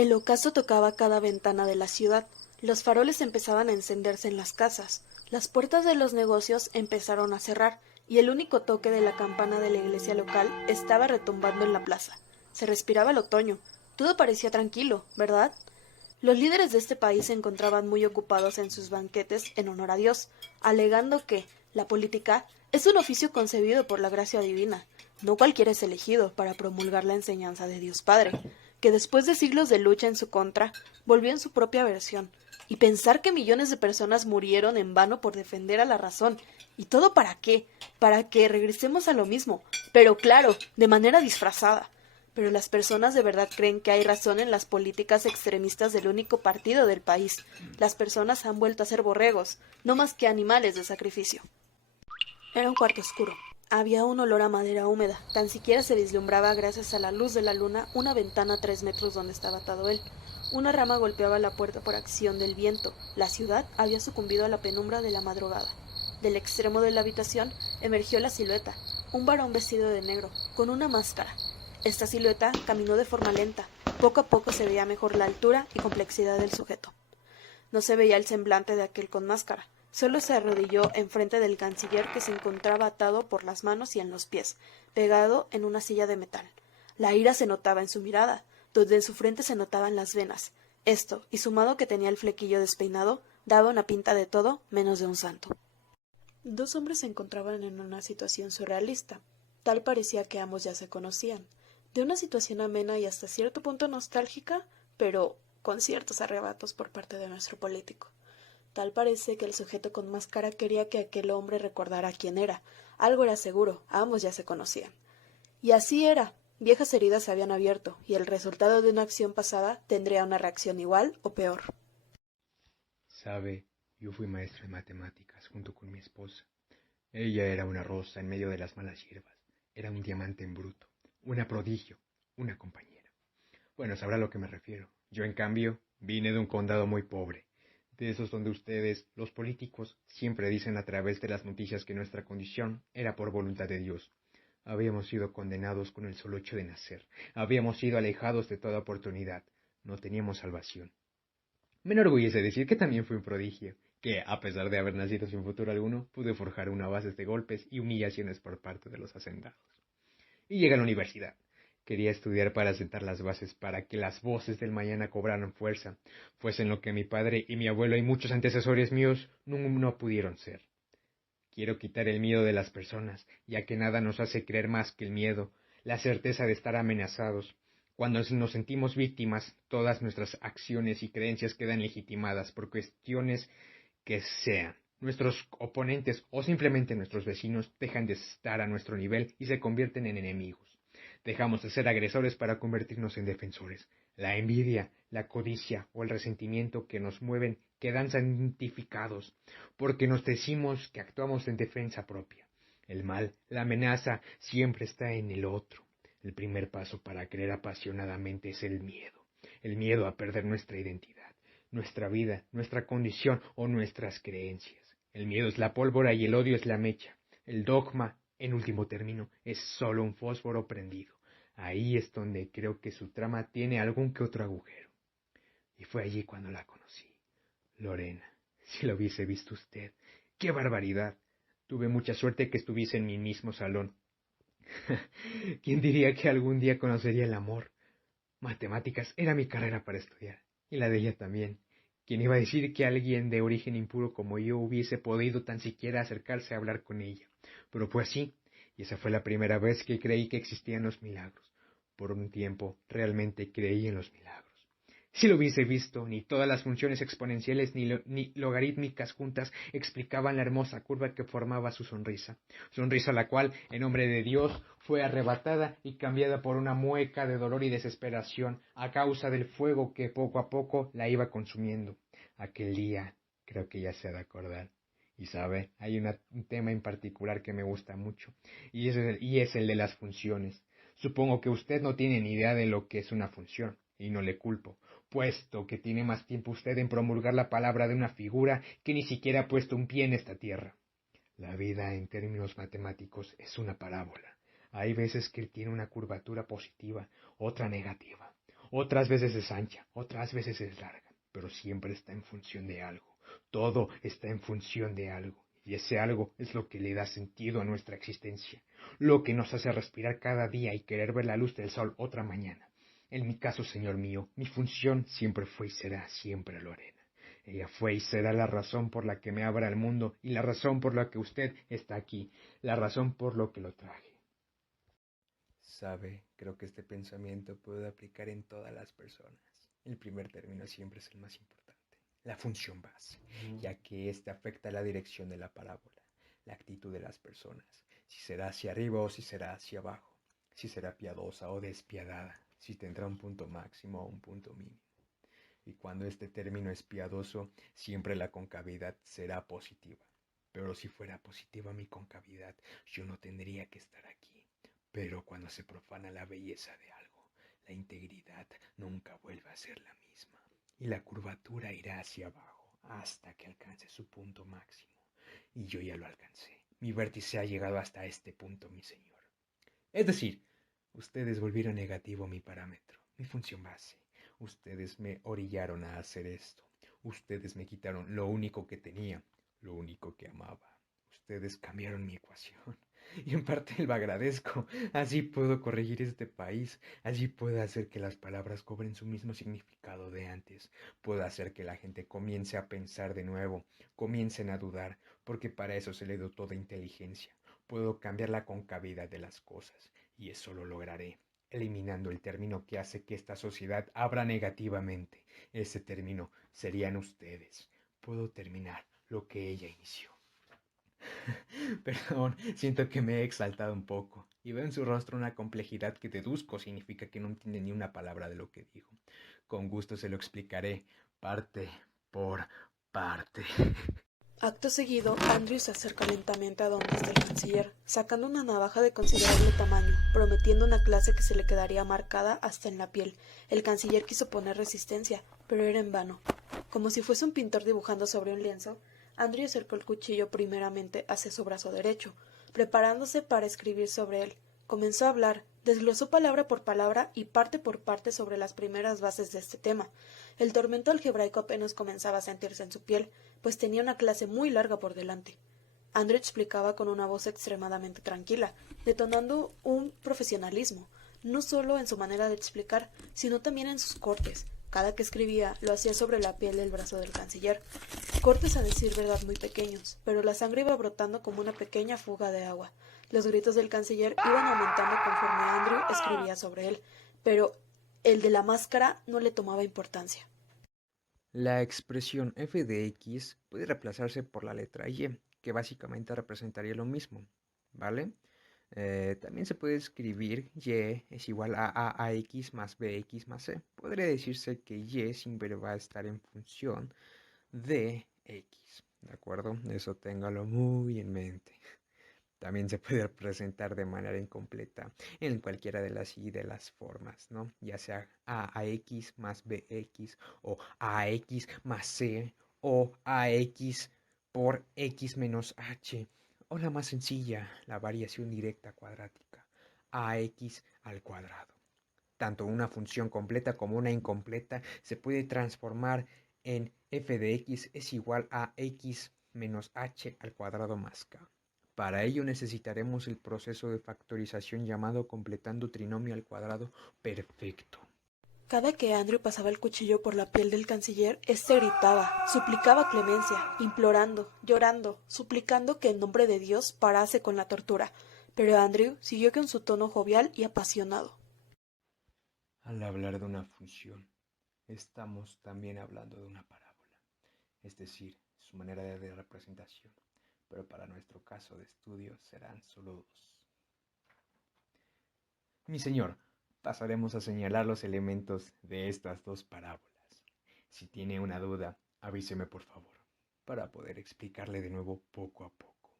El ocaso tocaba cada ventana de la ciudad. Los faroles empezaban a encenderse en las casas. Las puertas de los negocios empezaron a cerrar, y el único toque de la campana de la iglesia local estaba retumbando en la plaza. Se respiraba el otoño. Todo parecía tranquilo, ¿verdad? Los líderes de este país se encontraban muy ocupados en sus banquetes en honor a Dios, alegando que la política es un oficio concebido por la gracia divina. No cualquiera es elegido para promulgar la enseñanza de Dios Padre, que después de siglos de lucha en su contra, volvió en su propia versión. Y pensar que millones de personas murieron en vano por defender a la razón. ¿Y todo para qué? Para que regresemos a lo mismo, pero claro, de manera disfrazada. Pero las personas de verdad creen que hay razón en las políticas extremistas del único partido del país. Las personas han vuelto a ser borregos, no más que animales de sacrificio. Era un cuarto oscuro. Había un olor a madera húmeda. Tan siquiera se vislumbraba, gracias a la luz de la luna, una ventana a 3 metros donde estaba atado él. Una rama golpeaba la puerta por acción del viento. La ciudad había sucumbido a la penumbra de la madrugada. Del extremo de la habitación emergió la silueta, un varón vestido de negro, con una máscara. Esta silueta caminó de forma lenta. Poco a poco se veía mejor la altura y complejidad del sujeto. No se veía el semblante de aquel con máscara. Solo se arrodilló enfrente del canciller, que se encontraba atado por las manos y en los pies, pegado en una silla de metal. La ira se notaba en su mirada, donde en su frente se notaban las venas. Esto, y sumado que tenía el flequillo despeinado, daba una pinta de todo menos de un santo. Dos hombres se encontraban en una situación surrealista. Tal parecía que ambos ya se conocían. De una situación amena y hasta cierto punto nostálgica, pero con ciertos arrebatos por parte de nuestro político. Tal parece que el sujeto con máscara quería que aquel hombre recordara quién era. Algo era seguro, ambos ya se conocían. Y así era. Viejas heridas se habían abierto, y el resultado de una acción pasada tendría una reacción igual o peor. Sabe, yo fui maestro de matemáticas junto con mi esposa. Ella era una rosa en medio de las malas hierbas. Era un diamante en bruto, una prodigio, una compañera. Bueno, sabrá a lo que me refiero. Yo, en cambio, vine de un condado muy pobre, de esos donde ustedes, los políticos, siempre dicen a través de las noticias que nuestra condición era por voluntad de Dios. Habíamos sido condenados con el solo hecho de nacer. Habíamos sido alejados de toda oportunidad. No teníamos salvación. Me enorgullece decir que también fui un prodigio, que, a pesar de haber nacido sin futuro alguno, pude forjar una base de golpes y humillaciones por parte de los hacendados. Y llegué a la universidad. Quería estudiar para sentar las bases para que las voces del mañana cobraran fuerza, fuesen lo que mi padre y mi abuelo y muchos antecesores míos no pudieron ser. Quiero quitar el miedo de las personas, ya que nada nos hace creer más que el miedo, la certeza de estar amenazados. Cuando nos sentimos víctimas, todas nuestras acciones y creencias quedan legitimadas por cuestiones que sean. Nuestros oponentes o simplemente nuestros vecinos dejan de estar a nuestro nivel y se convierten en enemigos. Dejamos de ser agresores para convertirnos en defensores. La envidia, la codicia o el resentimiento que nos mueven quedan santificados, porque nos decimos que actuamos en defensa propia. El mal, la amenaza, siempre está en el otro. El primer paso para creer apasionadamente es el miedo a perder nuestra identidad, nuestra vida, nuestra condición o nuestras creencias. El miedo es la pólvora y el odio es la mecha. El dogma, en último término, es solo un fósforo prendido. Ahí es donde creo que su trama tiene algún que otro agujero. Y fue allí cuando la conocí. Lorena, si lo hubiese visto usted, ¡qué barbaridad! Tuve mucha suerte que estuviese en mi mismo salón. ¿Quién diría que algún día conocería el amor? Matemáticas era mi carrera para estudiar, y la de ella también. ¿Quién iba a decir que alguien de origen impuro como yo hubiese podido tan siquiera acercarse a hablar con ella? Pero fue así, y esa fue la primera vez que creí que existían los milagros. Por un tiempo realmente creí en los milagros. Si lo hubiese visto, ni todas las funciones exponenciales ni logarítmicas juntas explicaban la hermosa curva que formaba su sonrisa la cual, en nombre de Dios, fue arrebatada y cambiada por una mueca de dolor y desesperación a causa del fuego que poco a poco la iba consumiendo. Aquel día, creo que ya se ha de acordar. Y sabe, hay un tema en particular que me gusta mucho, y es el de las funciones. Supongo que usted no tiene ni idea de lo que es una función, y no le culpo, puesto que tiene más tiempo usted en promulgar la palabra de una figura que ni siquiera ha puesto un pie en esta tierra. La vida, en términos matemáticos, es una parábola. Hay veces que tiene una curvatura positiva, otra negativa. Otras veces es ancha, otras veces es larga, pero siempre está en función de algo. Todo está en función de algo, y ese algo es lo que le da sentido a nuestra existencia, lo que nos hace respirar cada día y querer ver la luz del sol otra mañana. En mi caso, señor mío, mi función siempre fue y será siempre Lorena. Ella fue y será la razón por la que me abra el mundo y la razón por la que usted está aquí, la razón por la que lo traje. Sabe, creo que este pensamiento puede aplicar en todas las personas. El primer término siempre es el más importante, la función base, ya que éste afecta la dirección de la parábola, la actitud de las personas, si será hacia arriba o si será hacia abajo, si será piadosa o despiadada, si tendrá un punto máximo o un punto mínimo. Y cuando este término es piadoso, siempre la concavidad será positiva. Pero si fuera positiva mi concavidad, yo no tendría que estar aquí. Pero cuando se profana la belleza de algo, la integridad nunca vuelve a ser la misma. Y la curvatura irá hacia abajo hasta que alcance su punto máximo. Y yo ya lo alcancé. Mi vértice ha llegado hasta este punto, mi señor. Es decir, ustedes volvieron negativo mi parámetro, mi función base. Ustedes me orillaron a hacer esto. Ustedes me quitaron lo único que tenía, lo único que amaba. Ustedes cambiaron mi ecuación. Y en parte lo agradezco. Así puedo corregir este país. Así puedo hacer que las palabras cobren su mismo significado de antes. Puedo hacer que la gente comience a pensar de nuevo, comiencen a dudar, porque para eso se le dotó de inteligencia. Puedo cambiar la concavidad de las cosas, y eso lo lograré, eliminando el término que hace que esta sociedad abra negativamente. Ese término serían ustedes. Puedo terminar lo que ella inició. Perdón, siento que me he exaltado un poco, y veo en su rostro una complejidad que deduzco significa que no entiende ni una palabra de lo que dijo. Con gusto se lo explicaré, parte por parte. Acto seguido, Andrew se acerca lentamente a donde está el canciller, sacando una navaja de considerable tamaño, prometiendo una clase que se le quedaría marcada hasta en la piel. El canciller quiso poner resistencia, pero era en vano. Como si fuese un pintor dibujando sobre un lienzo, Andrew acercó el cuchillo primeramente hacia su brazo derecho, preparándose para escribir sobre él. Comenzó a hablar, desglosó palabra por palabra y parte por parte sobre las primeras bases de este tema. El tormento algebraico apenas comenzaba a sentirse en su piel, pues tenía una clase muy larga por delante. Andrew explicaba con una voz extremadamente tranquila, detonando un profesionalismo, no solo en su manera de explicar, sino también en sus cortes. Cada que escribía lo hacía sobre la piel del brazo del canciller. Cortes a decir verdad muy pequeños, pero la sangre iba brotando como una pequeña fuga de agua. Los gritos del canciller iban aumentando conforme Andrew escribía sobre él, pero el de la máscara no le tomaba importancia. La expresión f de x puede reemplazarse por la letra y, que básicamente representaría lo mismo, ¿vale? También se puede escribir y es igual a ax más bx más c. Podría decirse que y siempre va a estar en función de x, ¿de acuerdo? Eso téngalo muy en mente. También se puede representar de manera incompleta en cualquiera de las formas, ¿no? Ya sea ax más bx o ax más c o ax por x menos h. O la más sencilla, la variación directa cuadrática, ax al cuadrado. Tanto una función completa como una incompleta se puede transformar en f de x es igual a x menos h al cuadrado más k. Para ello necesitaremos el proceso de factorización llamado completando trinomio al cuadrado perfecto. Cada que Andrew pasaba el cuchillo por la piel del canciller, éste gritaba, suplicaba clemencia, implorando, llorando, suplicando que en nombre de Dios parase con la tortura. Pero Andrew siguió con su tono jovial y apasionado. Al hablar de una función, estamos también hablando de una parábola, es decir, su manera de representación, pero para nuestro caso de estudio serán solo dos. Mi señor, pasaremos a señalar los elementos de estas dos parábolas. Si tiene una duda, avíseme por favor, para poder explicarle de nuevo poco a poco.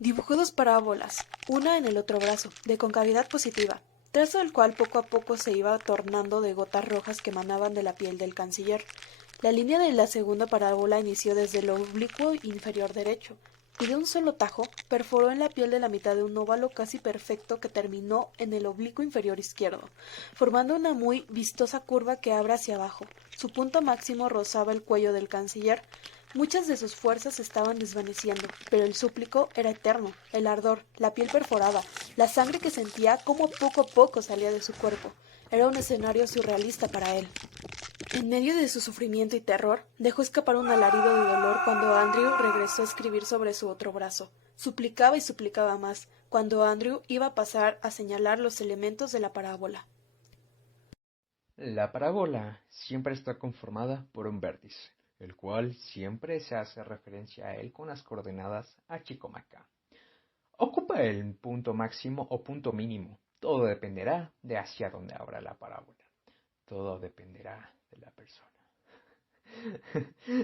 Dibujó dos parábolas, una en el otro brazo, de concavidad positiva, trazo del cual poco a poco se iba tornando de gotas rojas que emanaban de la piel del canciller. La línea de la segunda parábola inició desde el oblicuo inferior derecho, y de un solo tajo perforó en la piel de la mitad de un óvalo casi perfecto que terminó en el oblicuo inferior izquierdo, formando una muy vistosa curva que abre hacia abajo. Su punto máximo rozaba el cuello del canciller. Muchas de sus fuerzas se estaban desvaneciendo, pero el súplico era eterno, el ardor, la piel perforada, la sangre que sentía como poco a poco salía de su cuerpo. Era un escenario surrealista para él. En medio de su sufrimiento y terror, dejó escapar un alarido de dolor cuando Andrew regresó a escribir sobre su otro brazo. Suplicaba y suplicaba más, cuando Andrew iba a pasar a señalar los elementos de la parábola. La parábola siempre está conformada por un vértice, el cual siempre se hace referencia a él con las coordenadas h, k. Ocupa el punto máximo o punto mínimo. Todo dependerá de hacia dónde abra la parábola. Todo dependerá de la persona.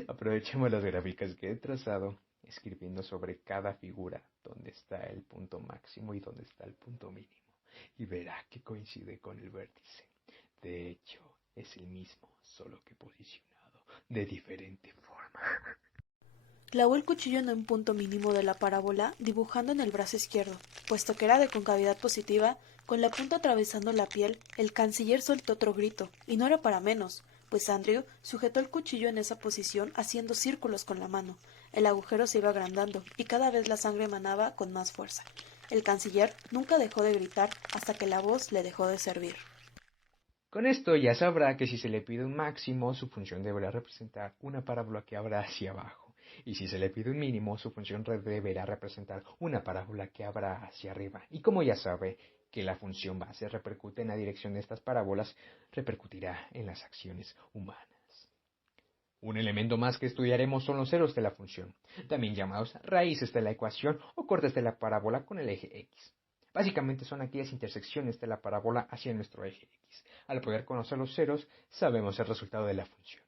Aprovechemos las gráficas que he trazado, escribiendo sobre cada figura dónde está el punto máximo y dónde está el punto mínimo, y verá que coincide con el vértice. De hecho, es el mismo, solo que posicionado de diferente forma. Clavó el cuchillo en un punto mínimo de la parábola, dibujando en el brazo izquierdo. Puesto que era de concavidad positiva, con la punta atravesando la piel, el canciller soltó otro grito, y no era para menos, pues Andrew sujetó el cuchillo en esa posición haciendo círculos con la mano. El agujero se iba agrandando, y cada vez la sangre emanaba con más fuerza. El canciller nunca dejó de gritar hasta que la voz le dejó de servir. Con esto ya sabrá que si se le pide un máximo, su función deberá representar una parábola que abra hacia abajo. Y si se le pide un mínimo, su función deberá representar una parábola que abra hacia arriba. Y como ya sabe que la función base repercute en la dirección de estas parábolas, repercutirá en las acciones humanas. Un elemento más que estudiaremos son los ceros de la función, también llamados raíces de la ecuación o cortes de la parábola con el eje X. Básicamente son aquellas intersecciones de la parábola hacia nuestro eje X. Al poder conocer los ceros, sabemos el resultado de la función.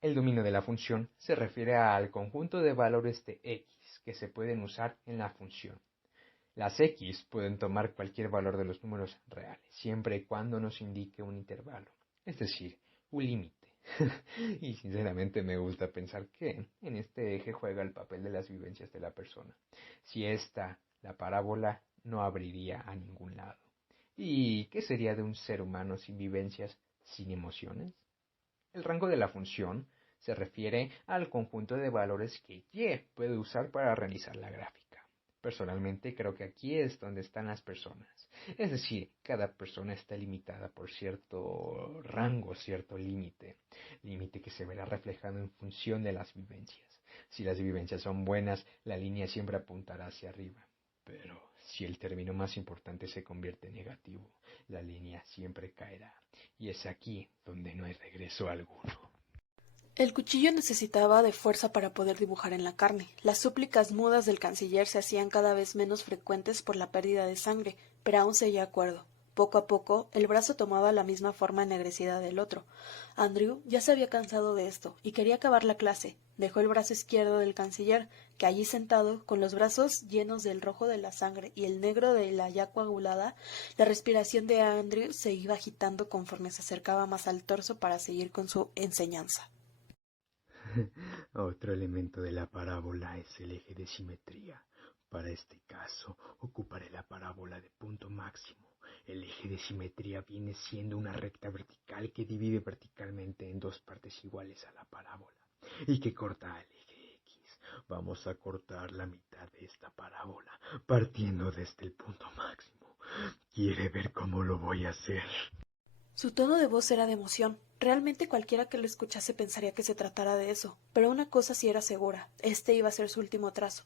El dominio de la función se refiere al conjunto de valores de X que se pueden usar en la función. Las X pueden tomar cualquier valor de los números reales, siempre y cuando nos indique un intervalo, es decir, un límite. Y sinceramente me gusta pensar que en este eje juega el papel de las vivencias de la persona. Si la parábola, no abriría a ningún lado. ¿Y qué sería de un ser humano sin vivencias, sin emociones? El rango de la función se refiere al conjunto de valores que Y puede usar para realizar la gráfica. Personalmente creo que aquí es donde están las personas. Es decir, cada persona está limitada por cierto rango, cierto límite que se verá reflejado en función de las vivencias. Si las vivencias son buenas, la línea siempre apuntará hacia arriba. Pero si el término más importante se convierte en negativo, la línea siempre caerá. Y es aquí donde no hay regreso alguno. El cuchillo necesitaba de fuerza para poder dibujar en la carne. Las súplicas mudas del canciller se hacían cada vez menos frecuentes por la pérdida de sangre, pero aún seguía acuerdo. Poco a poco, el brazo tomaba la misma forma ennegrecida del otro. Andrew ya se había cansado de esto y quería acabar la clase. Dejó el brazo izquierdo del canciller, que allí sentado, con los brazos llenos del rojo de la sangre y el negro de la ya coagulada, la respiración de Andrew se iba agitando conforme se acercaba más al torso para seguir con su enseñanza. Otro elemento de la parábola es el eje de simetría. Para este caso, ocuparé la parábola de punto máximo. El eje de simetría viene siendo una recta vertical que divide verticalmente en dos partes iguales a la parábola y que corta al eje X. Vamos a cortar la mitad de esta parábola partiendo desde el punto máximo. ¿Quiere ver cómo lo voy a hacer? Su tono de voz era de emoción. Realmente cualquiera que lo escuchase pensaría que se tratara de eso, pero una cosa sí era segura, este iba a ser su último trazo.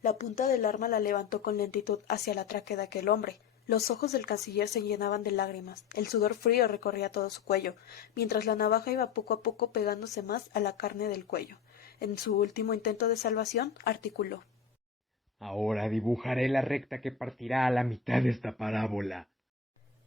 La punta del arma la levantó con lentitud hacia la tráquea de aquel hombre. Los ojos del canciller se llenaban de lágrimas, el sudor frío recorría todo su cuello, mientras la navaja iba poco a poco pegándose más a la carne del cuello. En su último intento de salvación, articuló: Ahora dibujaré la recta que partirá a la mitad de esta parábola.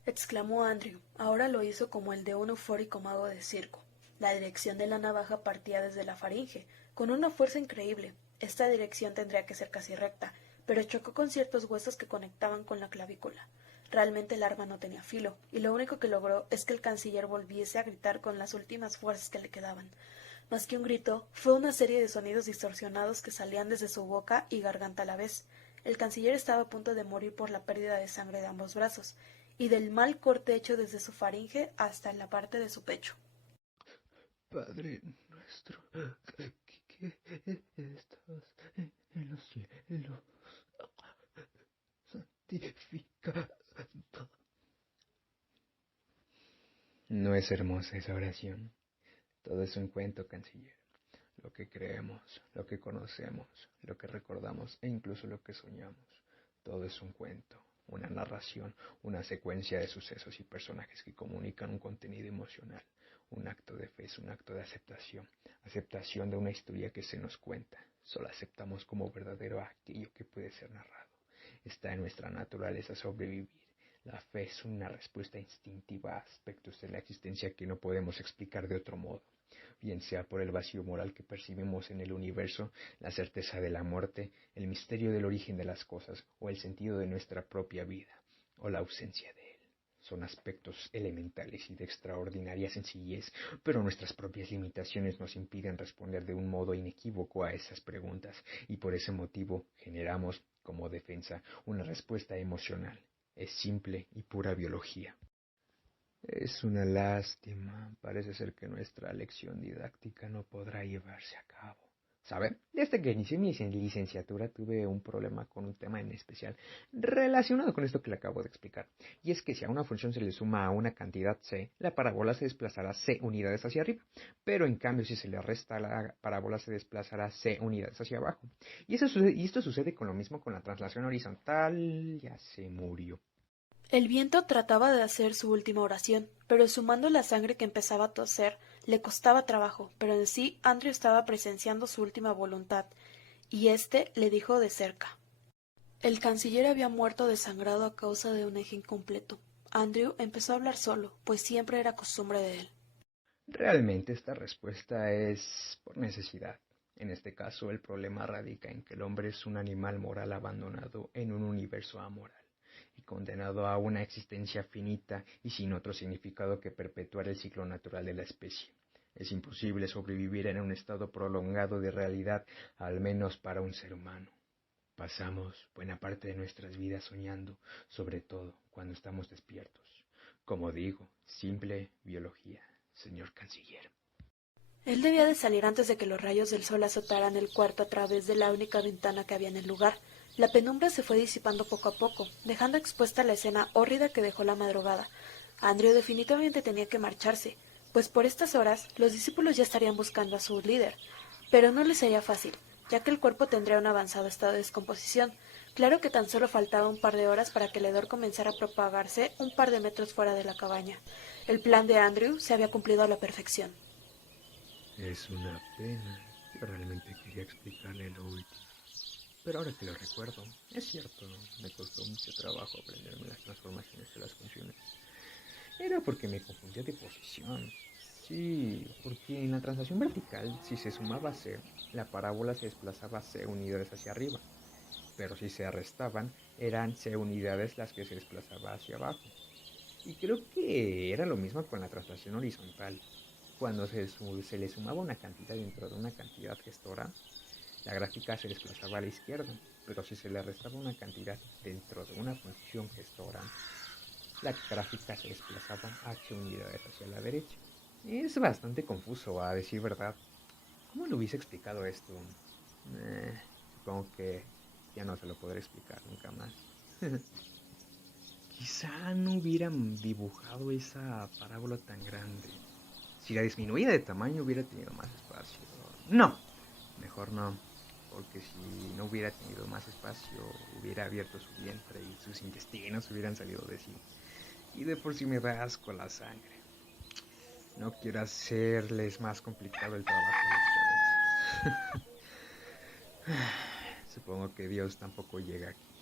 exclamó Andrew. Ahora lo hizo como el de un eufórico mago de circo. La dirección de la navaja partía desde la faringe, con una fuerza increíble. Esta dirección tendría que ser casi recta, pero chocó con ciertos huesos que conectaban con la clavícula. Realmente el arma no tenía filo, y lo único que logró es que el canciller volviese a gritar con las últimas fuerzas que le quedaban. Más que un grito, fue una serie de sonidos distorsionados que salían desde su boca y garganta a la vez. El canciller estaba a punto de morir por la pérdida de sangre de ambos brazos, y del mal corte hecho desde su faringe hasta en la parte de su pecho. Padre nuestro, que estás en los cielos, santificado. ¿No es hermosa esa oración? Todo es un cuento, canciller. Lo que creemos, lo que conocemos, lo que recordamos e incluso lo que soñamos. Todo es un cuento, una narración, una secuencia de sucesos y personajes que comunican un contenido emocional. Un acto de fe es un acto de aceptación, aceptación de una historia que se nos cuenta. Solo aceptamos como verdadero aquello que puede ser narrado. Está en nuestra naturaleza sobrevivir. La fe es una respuesta instintiva a aspectos de la existencia que no podemos explicar de otro modo, bien sea por el vacío moral que percibimos en el universo, la certeza de la muerte, el misterio del origen de las cosas o el sentido de nuestra propia vida, o la ausencia de él. Son aspectos elementales y de extraordinaria sencillez, pero nuestras propias limitaciones nos impiden responder de un modo inequívoco a esas preguntas, y por ese motivo generamos, como defensa, una respuesta emocional. Es simple y pura biología. Es una lástima. Parece ser que nuestra lección didáctica no podrá llevarse a cabo. ¿Sabe? Desde que inicié mi licenciatura tuve un problema con un tema en especial relacionado con esto que le acabo de explicar. Y es que si a una función se le suma a una cantidad c, la parábola se desplazará c unidades hacia arriba. Pero en cambio si se le resta, la parábola se desplazará c unidades hacia abajo. Y esto sucede con lo mismo con la traslación horizontal. Ya se murió. El viento trataba de hacer su última oración, pero sumando la sangre que empezaba a toser, le costaba trabajo, pero en sí Andrew estaba presenciando su última voluntad, y éste le dijo de cerca. El canciller había muerto desangrado a causa de un eje incompleto. Andrew empezó a hablar solo, pues siempre era costumbre de él. Realmente esta respuesta es por necesidad. En este caso, el problema radica en que el hombre es un animal moral abandonado en un universo amoral y condenado a una existencia finita y sin otro significado que perpetuar el ciclo natural de la especie. Es imposible sobrevivir en un estado prolongado de realidad, al menos para un ser humano. Pasamos buena parte de nuestras vidas soñando, sobre todo cuando estamos despiertos. Como digo, simple biología, señor canciller. Él debía de salir antes de que los rayos del sol azotaran el cuarto a través de la única ventana que había en el lugar. La penumbra se fue disipando poco a poco, dejando expuesta la escena hórrida que dejó la madrugada. Andrew definitivamente tenía que marcharse, pues por estas horas los discípulos ya estarían buscando a su líder. Pero no les sería fácil, ya que el cuerpo tendría un avanzado estado de descomposición. Claro que tan solo faltaba un par de horas para que el hedor comenzara a propagarse un par de metros fuera de la cabaña. El plan de Andrew se había cumplido a la perfección. Es una pena. Yo realmente quería explicarle lo último. Pero ahora que lo recuerdo, es cierto, me costó mucho trabajo aprenderme las transformaciones de las funciones. Era porque me confundía de posición. Sí, porque en la translación vertical, si se sumaba c, la parábola se desplazaba c unidades hacia arriba. Pero si se restaban, eran c unidades las que se desplazaban hacia abajo. Y creo que era lo mismo con la traslación horizontal. Cuando se le sumaba una cantidad dentro de una cantidad gestora, la gráfica se desplazaba a la izquierda, pero si se le restaba una cantidad dentro de una función gestora, la gráfica se desplazaba h unidades hacia la derecha. Es bastante confuso, a decir verdad. ¿Cómo le hubiese explicado esto? Supongo que ya no se lo podré explicar nunca más. Quizá no hubieran dibujado esa parábola tan grande. Si la disminuía de tamaño hubiera tenido más espacio. No, mejor no. Porque si no hubiera tenido más espacio, hubiera abierto su vientre y sus intestinos hubieran salido de sí. Y de por sí me da asco la sangre. No quiero hacerles más complicado el trabajo a los forenses. Supongo que Dios tampoco llega aquí.